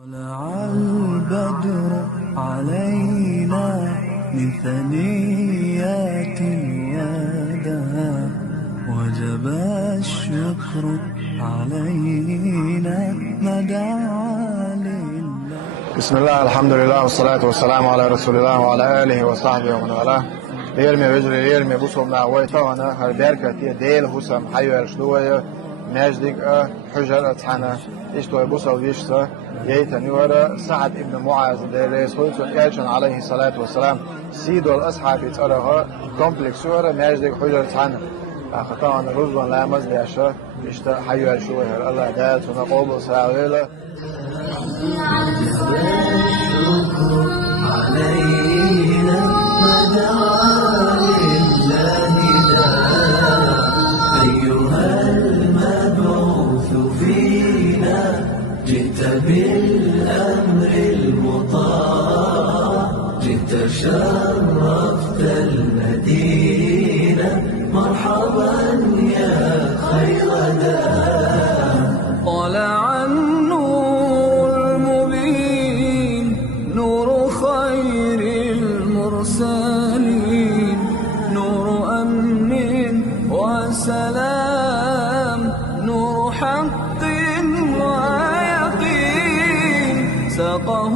طلع البدر علينا من ثنيات الوداع وجب الشكر علينا ما دعا لله. بسم الله، الحمد لله، والصلاة والسلام على رسول الله وعلى آله وصحبه ومن والاه. Vjermi vežli, vjermi busovna ويتوانا هالبركة ديل حسام حيو الشلوية ناجدك حجر أتحنا إشتوى بوصل ويشتا ييتن يورا سعد ابن معاذ ديلي سويتو كالشن عليه الصلاة والسلام سيدو الأصحاب يتأرها كومبلكس يورا ناجدك حجر أتحنا أخطانا رزبان لا مزد يشتا إشتا حيو الشلوية الله دالت ونقوب وسعويلة علينا مدعا لله داع أيها المبعوث فينا جئت بالأمر المطاع جئت شرفت المدينة مرحبا يا خير داع طلع النور المبين نور خير المرسلين نور أمن وسلام نور حق ويقين سقه